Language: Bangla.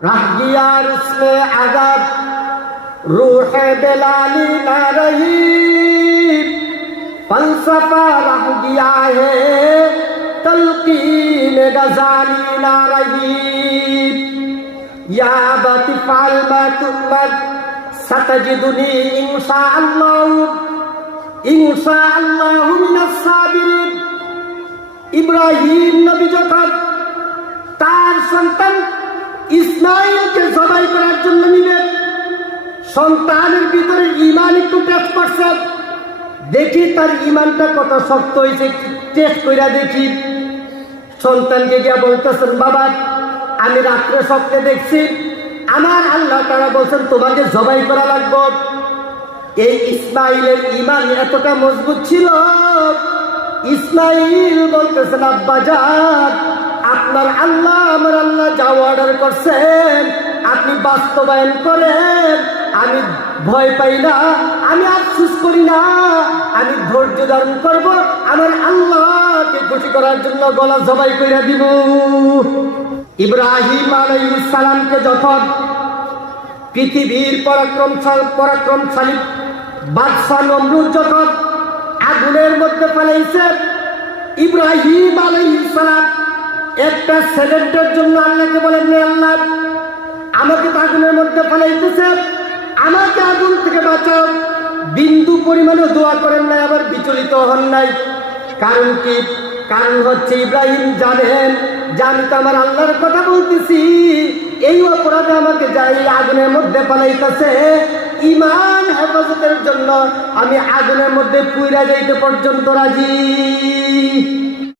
رحیار اس میں ادب روح بلالی نہ رہی فلسفہ رہ گیا ہے تلقین غزالی نہ رہی یا بطفال بطمت ستجدنی انشاء اللہ انشاء اللہ من الصابرین ইব্রাহিম নবী যখন তার সন্তান ইসমাইলকে জবাই করার জন্য নিলেন সন্তানের ভিতরে ইমান একটু টেস্ট করছে। দেখি তার ইমানটা কত শক্ত হয়েছে টেস্ট কইরা দেখি। সন্তানকে গিয়া বলতেছেন, বাবা, আমি রাত্রে স্বপ্নে দেখছি, আমার আল্লাহ তারা বলছেন তোমাকে জবাই করা লাগবে। এই ইসমাইলের ইমান এতটা মজবুত ছিল। ইসমাইল বলতেছেন, আব্বা, যান। আপনার আল্লাহ, আমার আল্লাহ যা অর্ডার করছেন, আপনি বাস্তবায়ন করেন। আমি ভয় পাই না, আমি আফসুস করি না। আমি ধৈর্য ধারণ করব, আমার আল্লাহকে খুশি করার জন্য গলা জবাই করে দিব। ইব্রাহিম আলাইহিস সালামকে যখন পৃথিবীর পরাক্রম পরাক্রমশালী বাদশাহ নমরুদ যখন আগুনের মধ্যে ফেলাইছে, ইব্রাহিম আলাইসালাম একটা সেকেন্ডের জন্য আল্লাহকে বলেন "নে আল্লাহ, আমাকে তো আগুনের মধ্যে ফেলাইতেছে। আমাকে আগুন থেকে বাঁচাও। বিন্দু পরিমাণে দোয়া করেন নাই, আবার বিচলিত হন নাই। কারণ কি? কারণ হচ্ছে ইব্রাহিম জানেন আমি তো আমার আল্লাহর কথা বলতেছি। এই অপরাধে আমাকে যাই আগুনের মধ্যে পালাইতেছে ইমান হেফাজতের জন্য আমি আগুনের মধ্যে পুইরা যাইতে পর্যন্ত রাজি।